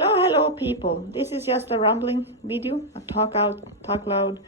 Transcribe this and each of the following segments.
Hello people. This is just a rambling video. I talk loud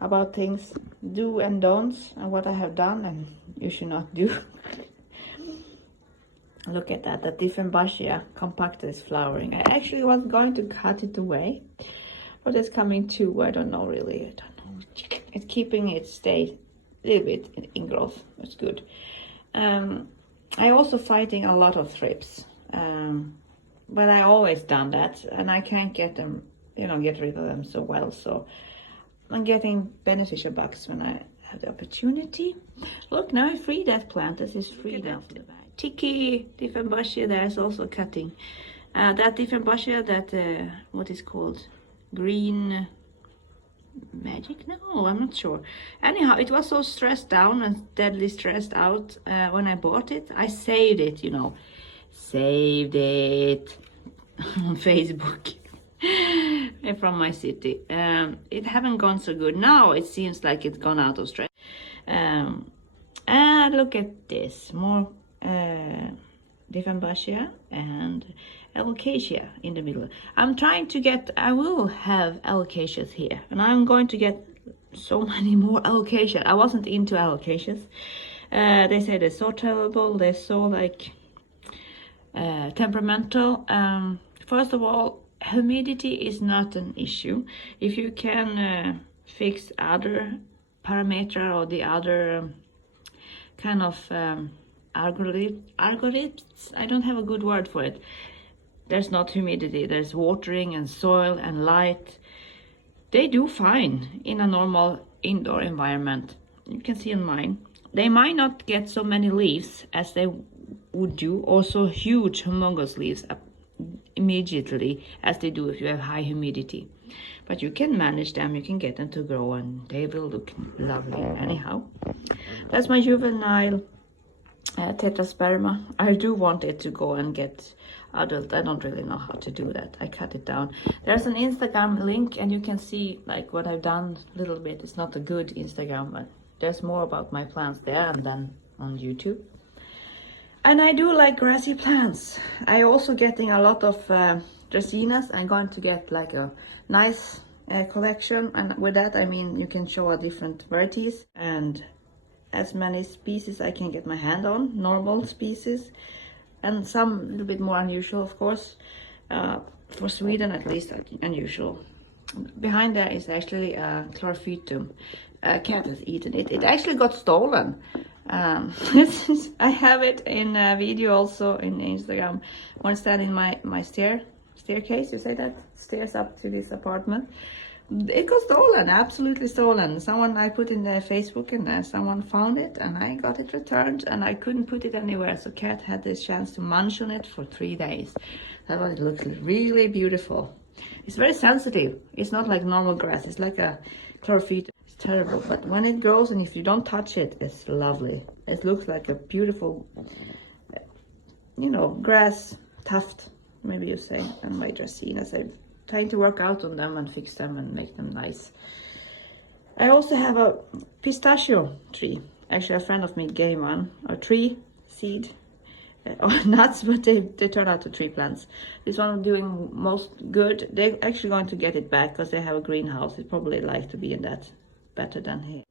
about things, do and don'ts, and what I have done and you should not do. Look at that, the Diffenbachia compacta is flowering. I actually was going to cut it away, but it's coming too, I don't know really, I don't know. It's keeping it stay a little bit in growth, it's good. I also fighting a lot of thrips. But I always done that, and I can't get them, get rid of them so well. So I'm getting beneficial bugs when I have the opportunity. Look, now I free that plant. This is free now. Tiki Diffenbachia there is also cutting. That Diffenbachia, that what is called green magic? No, I'm not sure. Anyhow, it was so stressed down and deadly stressed out when I bought it. I saved it, saved it on Facebook from my city. It haven't gone so good now. It seems like it's gone out of stress. And look at this, more Diffenbachia and alocasia in the middle. I'm trying to get, I will have alocasias here, and I'm going to get so many more alocasia. I wasn't into alocasias. They say they're so terrible, they're so like temperamental. First of all, humidity is not an issue. If you can fix other parameter or the other kind of algorithms, I don't have a good word for it. There's not humidity, there's watering and soil and light. They do fine in a normal indoor environment. You can see on mine. They might not get so many leaves as they would do, also huge humongous leaves immediately as they do if you have high humidity, but you can manage them, you can get them to grow and they will look lovely. Anyhow, that's my juvenile tetrasperma. I do want it to go and get adult. I don't really know how to do that. I cut it down. There's an Instagram link and you can see like what I've done a little bit. It's not a good Instagram, but there's more about my plants there and then on YouTube. And I do like grassy plants. I also getting a lot of Dracaenas. I'm going to get like a nice collection, and with that I mean you can show a different varieties and as many species I can get my hand on, normal species, and some a little bit more unusual, of course, for Sweden at least unusual. Behind there is actually a chlorophytum. A cat has eaten it. It actually got stolen. I have it in a video also in Instagram. One stand in my staircase, you say that? Stairs up to this apartment. It got stolen, absolutely stolen. Someone, I put in the Facebook and someone found it and I got it returned and I couldn't put it anywhere. So cat had this chance to munch on it for 3 days. That was, it looks really beautiful. It's very sensitive. It's not like normal grass. It's like a chlorophytum. It's terrible, but when it grows and if you don't touch it, it's lovely. It looks like a beautiful, grass tuft, maybe you say. And my Dracaenas, I'm trying to work out on them and fix them and make them nice. I also have a pistachio tree. Actually, a friend of me gave one, a tree seed. Or nuts, but they turn out to tree plants. This one doing most good. They're actually going to get it back because they have a greenhouse. It probably like to be in that better than here.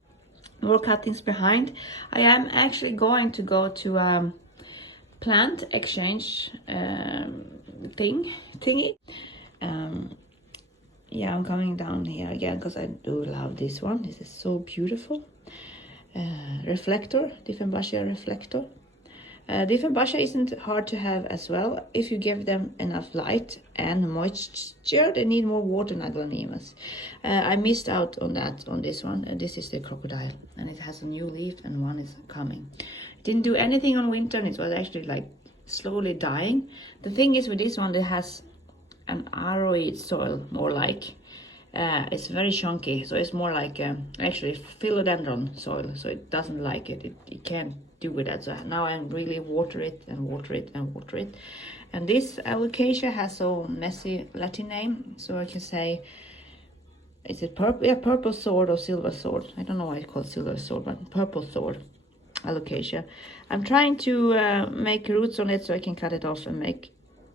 More cuttings behind. I am actually going to go to plant exchange thingy. Yeah, I'm coming down here again because I do love this one. This is so beautiful. Reflector, Diffenbachia reflector. Diffenbachia isn't hard to have as well. If you give them enough light and moisture, they need more water than aglaonemas. I missed out on that on this one. This is the crocodile and it has a new leaf and one is coming. It didn't do anything on winter and it was actually like slowly dying. The thing is with this one, it has an aroid soil more like. It's very chunky, so it's more like actually philodendron soil, so it doesn't like it. It can't do with that. So now I really water it and water it and water it. And this alocasia has so messy Latin name, so I can say, is it purple? Yeah, purple sword or silver sword. I don't know why it's called silver sword, but purple sword alocasia. I'm trying to make roots on it so I can cut it off and make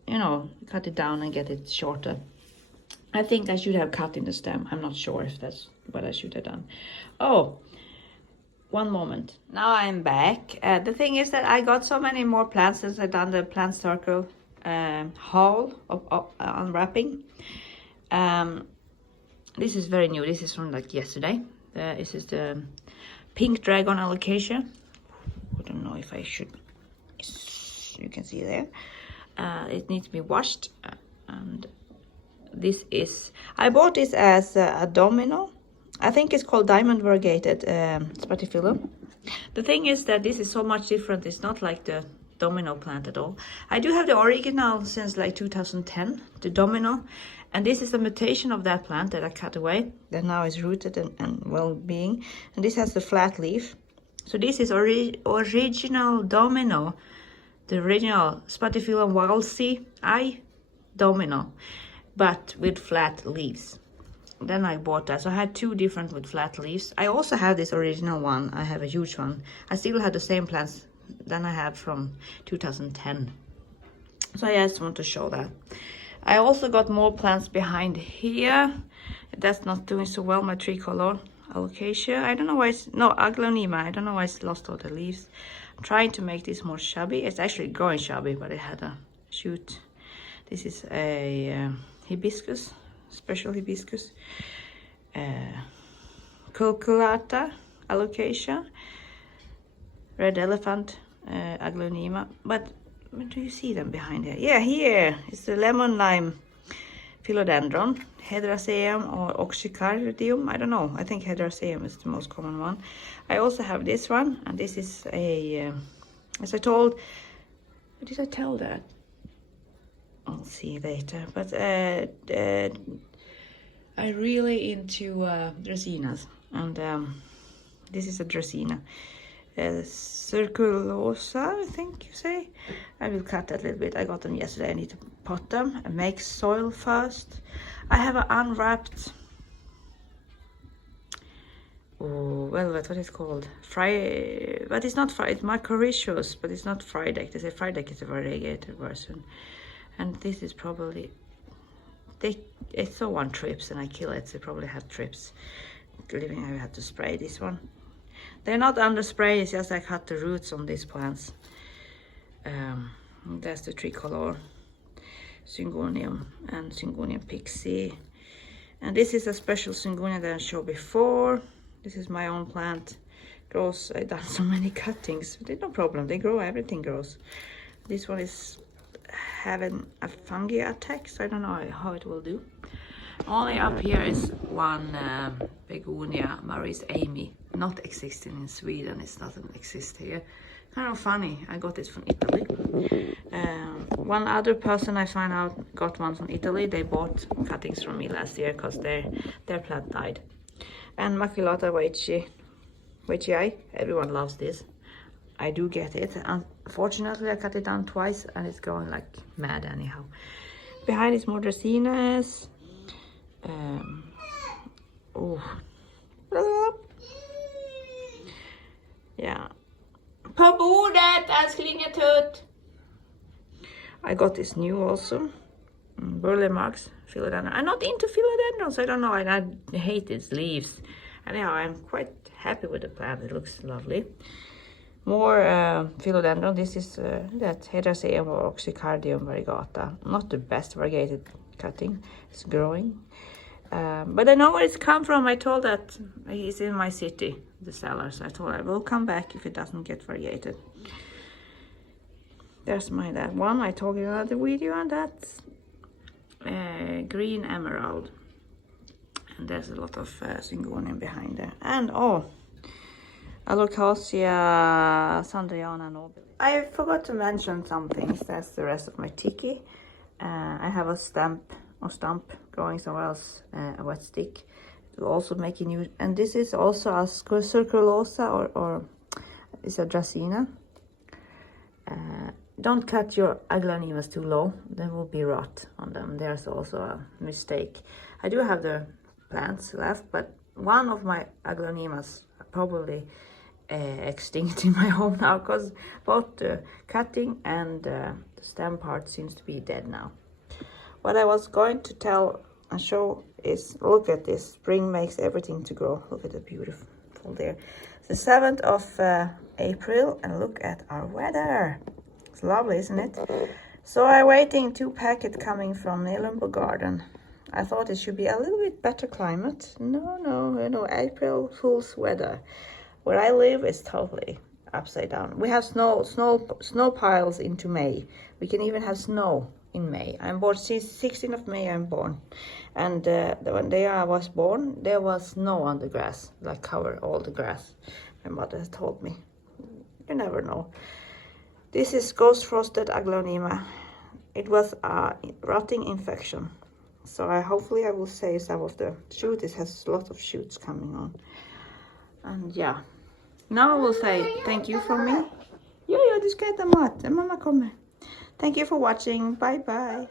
you know, cut it down and get it shorter. I think I should have cut in the stem. I'm not sure if that's what I should have done. Oh, one moment. Now I'm back. The thing is that I got so many more plants since I done the plant circle haul of unwrapping. This is very new. This is from like yesterday. This is the pink dragon alocasia. I don't know if I should. You can see there. It needs to be washed. And this is. I bought this as a domino. I think it's called diamond variegated spatifilum. The thing is that this is so much different. It's not like the domino plant at all. I do have the original since like 2010, the domino, and this is a mutation of that plant that I cut away, that now is rooted and well-being. And this has the flat leaf. So this is original domino, the original Spatifilum walsey domino, but with flat leaves. Then I bought that. So I had two different with flat leaves. I also have this original one. I have a huge one. I still have the same plants than I have from 2010. So I just want to show that. I also got more plants behind here. That's not doing so well, my tricolor alocasia. I don't know why it's, no, aglaonema. I don't know why it's lost all the leaves. I'm trying to make this more chubby. It's actually growing chubby, but it had a shoot. This is a hibiscus, special hibiscus. Culculata alocasia. Red elephant, aglaonema. But do you see them behind here? Yeah, here it's the lemon lime philodendron, Dracaena or oxycardium. I don't know. I think Dracaena is the most common one. I also have this one, and this is a, as I told, did I tell that? I'll see later. But I'm really into Dracaenas, and this is a Dracaena. Circulosa, I think you say. I will cut that a little bit. I got them yesterday. I need to pot them and make soil first. I have an unwrapped velvet, what is it called? But it's not fried. It's mycorrhizous, but it's not fried egg. They say fried egg is a variegated version. And this is probably, it's so one trips and I kill it. So they probably have trips. Living, I have to spray this one. They're not under spray, it's just I cut the roots on these plants. That's the tricolor syngonium and syngonium pixie. And this is a special syngonium that I showed before. This is my own plant. Grows, I've done so many cuttings. There's no problem, they grow, everything grows. This one is having a fungi attack, so I don't know how it will do. Only up here is one begonia, Maurice Amy, not existing in Sweden. It doesn't exist here. Kind of funny. I got it from Italy. One other person I found out got one from Italy. They bought cuttings from me last year because their plant died. And Maculata weichii, everyone loves this. I do get it. Unfortunately, I cut it down twice and it's going like mad anyhow. Behind is more Dracaenas. Yeah. På bordet, älsklingetut! I got this new also. Burley marks, philodendron. I'm not into philodendrons, I don't know. I hate its leaves. Anyhow, I'm quite happy with the plant. It looks lovely. More philodendron. This is that Dracaena or oxycardium variegata. Not the best variegated cutting. It's growing. But I know where it's come from. I told that he's in my city, the seller. So I told I will come back if it doesn't get variegated. There's that one I told you about the video, and that's green emerald. And there's a lot of syngonium behind there. And Alocasia sandriana nobile. I forgot to mention some things. That's the rest of my tiki. I have a stump going somewhere else, a wet stick. It will also make a new, and this is also a circulosa or it's a Dracaena. Don't cut your aglaonemas too low, there will be rot on them. There's also a mistake. I do have the plants left, but one of my aglaonemas probably extinct in my home now, because both the cutting and the stem part seems to be dead now. What I was going to tell and show is, look at this. Spring makes everything to grow. Look at the beautiful there. The 7th of April, and look at our weather. It's lovely, isn't it? So I'm waiting 2 packets coming from Nelumbogarden. I thought it should be a little bit better climate. No, April Fool's weather. Where I live is totally upside down. We have snow piles into May. We can even have snow in May. I'm born 16th of May. I'm born, and when day I was born, there was snow on the grass, like cover all the grass. My mother told me. You never know. This is ghost frosted aglaonema. It was a rotting infection. So hopefully I will save some of the shoots. It has a lot of shoots coming on. And yeah. Now I will say thank you from me. Ja, du ska äta mat. Mamma kommer. Thank you for watching. Bye bye.